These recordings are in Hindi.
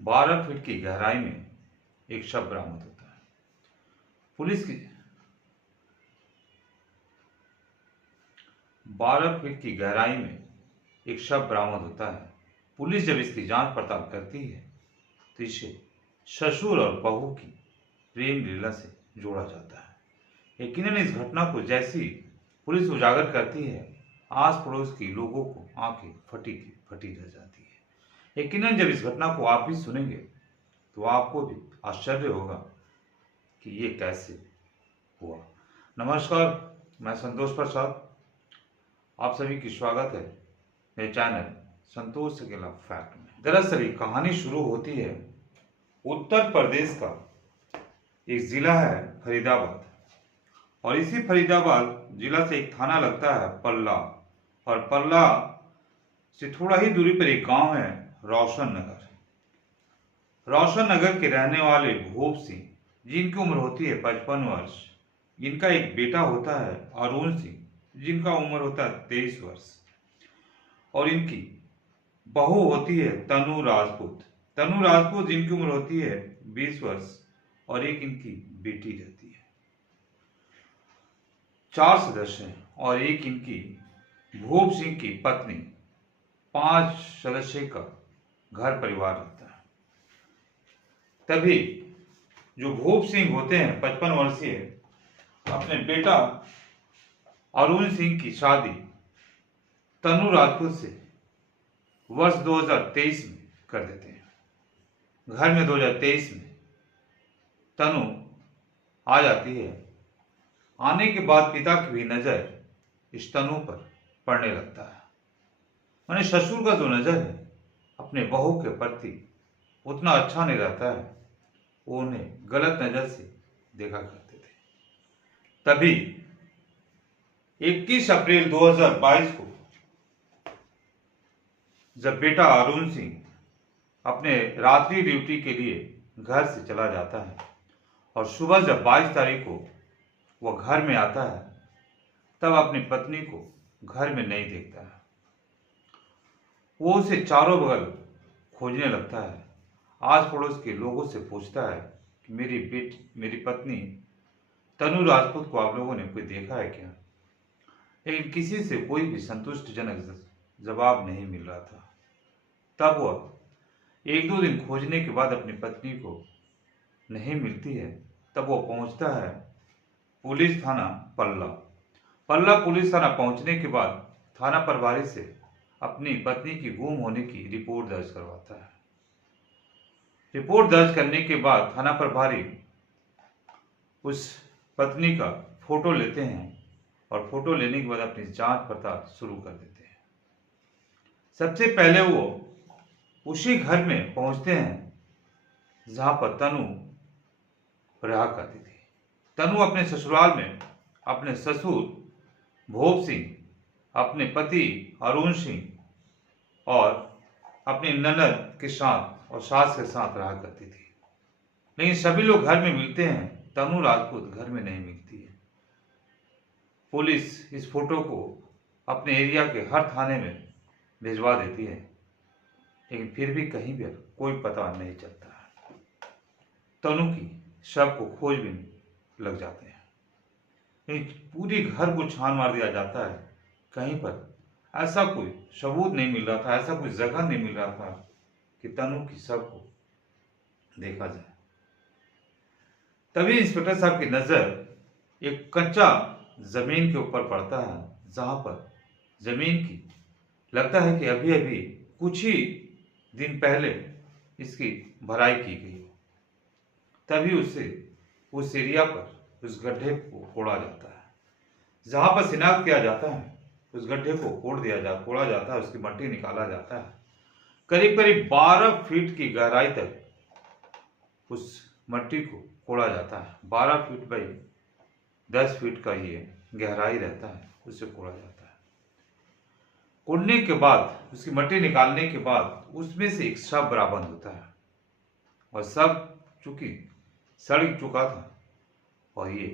12 फीट की गहराई में एक शव बरामद होता है। पुलिस की 12 फीट की गहराई में एक शव बरामद होता है। पुलिस जब इसकी जांच पड़ताल करती है तो इसे ससुर और बहू की प्रेम लीला से जोड़ा जाता है। यकीनन इस घटना को जैसी पुलिस उजागर करती है, आस पड़ोस के लोगों को आंखें फटी की फटी रह जाती है। यकीनन जब इस घटना को आप भी सुनेंगे तो आपको भी आश्चर्य होगा कि ये कैसे हुआ। नमस्कार, मैं संतोष प्रसाद, आप सभी की स्वागत है मेरे चैनल संतोष सकेला फैक्ट में। दरअसल ये कहानी शुरू होती है उत्तर प्रदेश का एक जिला है फरीदाबाद, और इसी फरीदाबाद जिला से एक थाना लगता है पल्ला, और पल्ला से थोड़ा ही दूरी पर एक गांव है रोशन नगर। रोशन नगर के रहने वाले भूप सिंह, जिनकी उम्र होती है 55 वर्ष, इनका एक बेटा होता है अरुण सिंह, जिनका उम्र होता है 23 वर्ष, और इनकी बहू होती है तनु राजपूत। तनु राजपूत जिनकी उम्र होती है 20 वर्ष, और एक इनकी बेटी रहती है। 4 सदस्य हैं, और एक इनकी भूप सिंह की पत्नी। 5 सदस्य का घर परिवार रहता है। तभी जो भूप सिंह होते हैं 55 वर्षीय, अपने बेटा अरुण सिंह की शादी तनु राजपूत से वर्ष 2023 में कर देते हैं। घर में 2023 में तनु आ जाती है। आने के बाद पिता की भी नजर इस तनु पर पड़ने लगता है। मैंने ससुर का जो नजर है अपने बहू के प्रति उतना अच्छा नहीं रहता है, वो उन्हें गलत नजर से देखा करते थे। तभी 21 अप्रैल 2022 को जब बेटा अरुण सिंह अपने रात्रि ड्यूटी के लिए घर से चला जाता है, और सुबह जब 22 तारीख को वह घर में आता है, तब अपनी पत्नी को घर में नहीं देखता है। वो उसे चारों बगल खोजने लगता है। आस पड़ोस के लोगों से पूछता है कि मेरी पत्नी तनु राजपूत को आप लोगों ने कोई देखा है क्या? लेकिन किसी से कोई भी संतुष्टिजनक जवाब नहीं मिल रहा था। तब वह 1-2 दिन खोजने के बाद अपनी पत्नी को नहीं मिलती है, तब वो पहुंचता है पुलिस थाना पल्ला। पल्ला पुलिस थाना पहुंचने के बाद थाना प्रभारी से अपनी पत्नी की गुम होने की रिपोर्ट दर्ज करवाता है। रिपोर्ट दर्ज करने के बाद थाना प्रभारी उस पत्नी का फोटो लेते हैं, और फोटो लेने के बाद अपनी जांच पड़ताल शुरू कर देते हैं। सबसे पहले वो उसी घर में पहुंचते हैं जहां पर तनु रहा करती थी। तनु अपने ससुराल में अपने ससुर भोप सिंह, अपने पति अरुण सिंह और अपनी ननद के साथ और सास के साथ रहा करती थी। लेकिन सभी लोग घर में मिलते हैं, तनु राजपूत घर में नहीं मिलती है। पुलिस इस फोटो को अपने एरिया के हर थाने में भिजवा देती है, लेकिन फिर भी कहीं भी कोई पता नहीं चलता है। तनु की शव को खोजबीन लग जाते हैं, लेकिन पूरे घर को छान मार दिया जाता है। कहीं पर ऐसा कोई सबूत नहीं मिल रहा था, ऐसा कोई जगह नहीं मिल रहा था कि तनु की शव को देखा जाए। तभी इंस्पेक्टर साहब की नजर एक कच्चा जमीन के ऊपर पड़ता है, जहां पर जमीन की लगता है कि अभी अभी कुछ ही दिन पहले इसकी भराई की गई। तभी उसे उस एरिया पर उस गड्ढे को खोड़ा जाता है। जहां पर शिनाख्त किया जाता है, उस गड्ढे को खोड़ा जाता है, उसकी मट्टी निकाला जाता है। करीब करीब 12 फीट की गहराई तक उस मट्टी को खोड़ा जाता है। 12 फीट बाई 10 फीट का ये गहराई रहता है, उसे खोड़ा जाता है। खोदने के बाद उसकी मट्टी निकालने के बाद उसमें से एक शव बरामद होता है, और शव चूंकि सड़ चुका था और ये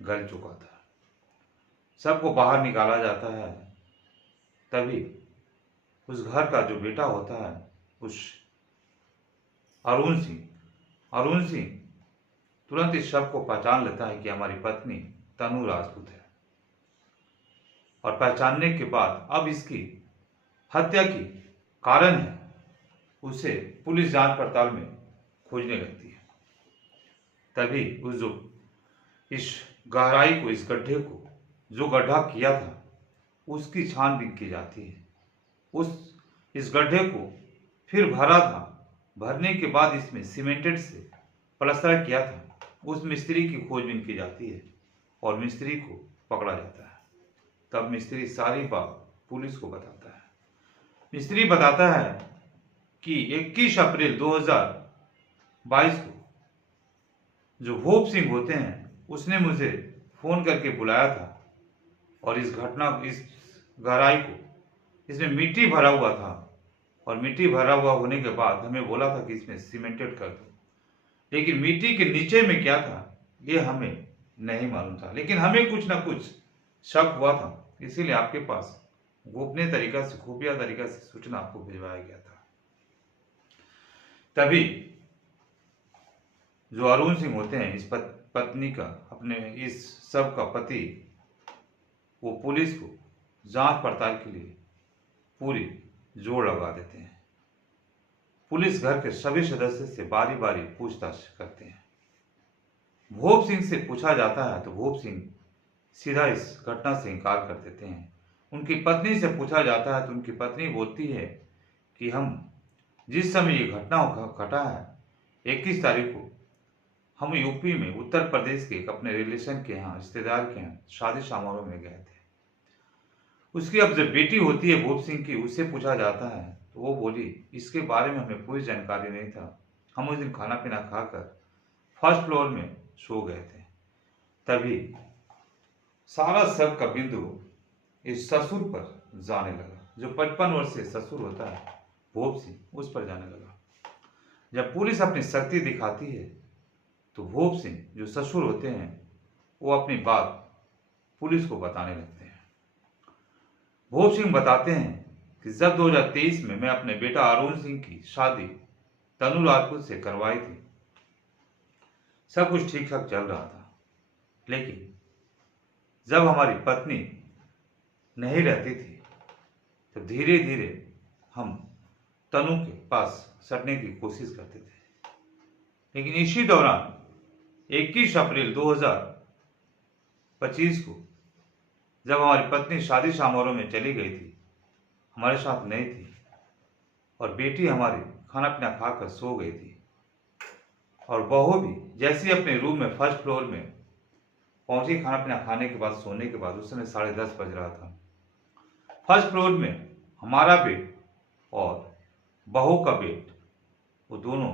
गल चुका था। सबको बाहर निकाला जाता है। तभी उस घर का जो बेटा होता है, उस अरुण सिंह तुरंत इस शव को पहचान लेता है कि हमारी पत्नी तनु राजपूत है, और पहचानने के बाद अब इसकी हत्या की कारण है उसे पुलिस जांच पड़ताल में खोजने लगती है। तभी इस गहराई को, इस गड्ढे को, जो गड्ढा किया था उसकी छानबीन की जाती है। इस गड्ढे को फिर भरा था, भरने के बाद इसमें सीमेंटेड से प्लास्टर किया था। उस मिस्त्री की खोजबीन की जाती है और मिस्त्री को पकड़ा जाता है। तब मिस्त्री सारी बात पुलिस को बताता है। मिस्त्री बताता है कि 21 अप्रैल 2022 को जो भूप सिंह होते हैं उसने मुझे फोन करके बुलाया था, और इस गहराई को, इसमें मिट्टी भरा हुआ था, और मिट्टी भरा हुआ होने के बाद हमें बोला था कि इसमें सीमेंटेड कर दो, लेकिन मिट्टी के नीचे में क्या था ये हमें नहीं मालूम था। लेकिन हमें कुछ ना कुछ शक हुआ था, इसीलिए आपके पास खुफिया तरीका से सूचना आपको भिजवाया गया था। तभी जो अरुण सिंह होते हैं, इस पत्नी का, अपने इस सब का पति, वो पुलिस को जांच पड़ताल के लिए पूरी जोर लगा देते हैं। पुलिस घर के सभी सदस्य से बारी बारी पूछताछ करते हैं। भूप सिंह से पूछा जाता है तो भूप सिंह सीधा इस घटना से इनकार कर देते हैं। उनकी पत्नी से पूछा जाता है तो उनकी पत्नी बोलती है कि हम जिस समय ये घटना घटा है 21 तारीख को हम यूपी में उत्तर प्रदेश के अपने रिलेशन के यहाँ, रिश्तेदार के यहाँ शादी समारोह में गए थे। उसकी अब जब बेटी होती है भूप सिंह की, उससे पूछा जाता है तो वो बोली इसके बारे में हमें कोई जानकारी नहीं था, हम उस दिन खाना पीना खाकर फर्स्ट फ्लोर में सो गए थे। तभी सारा शक का बिंदु इस ससुर पर जाने लगा। जो 55 वर्षीय ससुर होता है भूप सिंह, उस पर जाने लगा। जब पुलिस अपनी शक्ति दिखाती है तो भूप सिंह जो ससुर होते हैं वो अपनी बात पुलिस को बताने लगते हैं। भूप सिंह बताते हैं कि जब 2023 में मैं अपने बेटा अरुण सिंह की शादी तनु राजपूत से करवाई थी, सब कुछ ठीक ठाक चल रहा था। लेकिन जब हमारी पत्नी नहीं रहती थी तो धीरे धीरे हम तनु के पास सटने की कोशिश करते थे। लेकिन इसी दौरान 21 अप्रैल 2025 को जब हमारी पत्नी शादी समारोह में चली गई थी, हमारे साथ नहीं थी, और बेटी हमारी खाना पीना खाकर सो गई थी, और बहू भी जैसे अपने रूम में फर्स्ट फ्लोर में पहुंची खाना पीना खाने के बाद, सोने के बाद, उस समय 10:30 बज रहा था। फर्स्ट फ्लोर में हमारा बेड और बहू का बेड, वो दोनों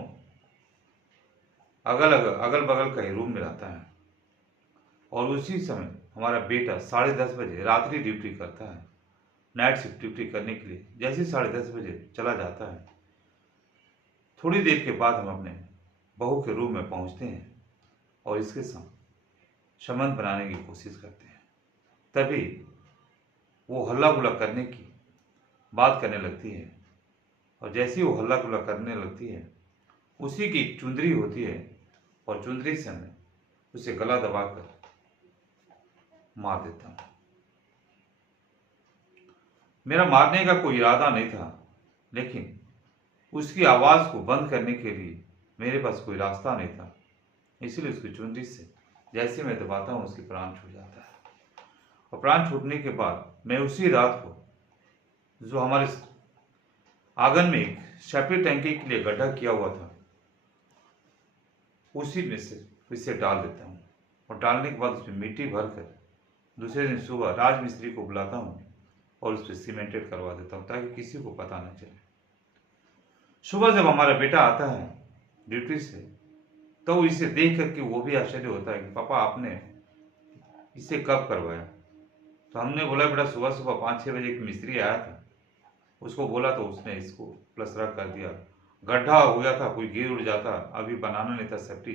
अगल बगल का ही रूम में रहता है। और उसी समय हमारा बेटा 10:30 बजे रात्रि ड्यूटी करता है, नाइट शिफ्ट ड्यूटी करने के लिए जैसे 10:30 बजे चला जाता है। थोड़ी देर के बाद हम अपने बहू के रूम में पहुंचते हैं और इसके साथ संबंध बनाने की कोशिश करते हैं। तभी वो हल्ला गुल्ला करने की बात करने लगती है, और जैसे ही वो हल्ला गुल्ला करने लगती है उसी की एक चुंदरी होती है, और चुंदरी से मैं उसे गला दबाकर मार देता हूं। मेरा मारने का कोई इरादा नहीं था, लेकिन उसकी आवाज को बंद करने के लिए मेरे पास कोई रास्ता नहीं था, इसलिए उसकी चुंदरी से जैसे मैं दबाता हूं उसकी प्राण छूट जाता है। और प्राण छूटने के बाद मैं उसी रात को जो हमारे आंगन में एक सेप्टिक टैंकी के लिए गड्ढा किया हुआ था, उसी में से इसे डाल देता हूँ, और डालने के बाद उसमें मिट्टी भरकर दूसरे दिन सुबह राज मिस्त्री को बुलाता हूँ और उस पर सीमेंटेड करवा देता हूँ ताकि किसी को पता न चले। सुबह जब हमारा बेटा आता है ड्यूटी से, तो इसे देख करके वो भी आश्चर्य होता है कि पापा आपने इसे कब करवाया। तो हमने बोला बेटा सुबह सुबह 5-6 बजे एक मिस्त्री आया था, उसको बोला तो उसने इसको प्लस्तर कर दिया। गड्ढा हो गया था, कोई गिर उड़ जाता, अभी बनाना नहीं था सेफ्टी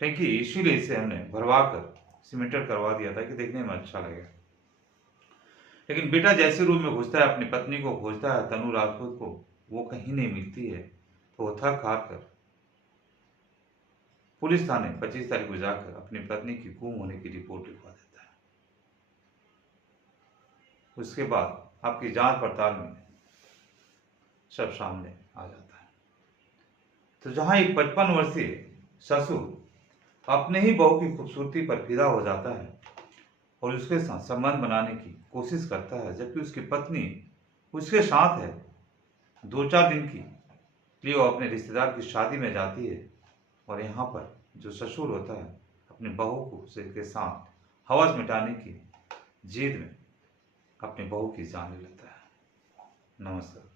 टैंकी, इसीलिए इसे हमने भरवा कर सीमेंटेड करवा दिया था कि देखने में अच्छा लगे। लेकिन बेटा जैसे रूम में घुसता है, अपनी पत्नी को खोजता है, तनु राजपूत को, वो कहीं नहीं मिलती है। तो वो थक हार कर पुलिस थाने 25 तारीख को जाकर अपनी पत्नी की गुम होने की रिपोर्ट लिखवा देता है। उसके बाद आपकी जांच पड़ताल में सब सामने आ जाता है। तो जहां एक 55 वर्षीय ससुर अपने ही बहू की खूबसूरती पर फिदा हो जाता है और उसके साथ संबंध बनाने की कोशिश करता है, जबकि उसकी पत्नी उसके साथ है, 2-4 दिन की लिए वो अपने रिश्तेदार की शादी में जाती है और यहाँ पर जो ससुर होता है अपनी बहू को उसके साथ हवस मिटाने की जिद में अपनी बहू की जान ले लेता है। नमस्कार।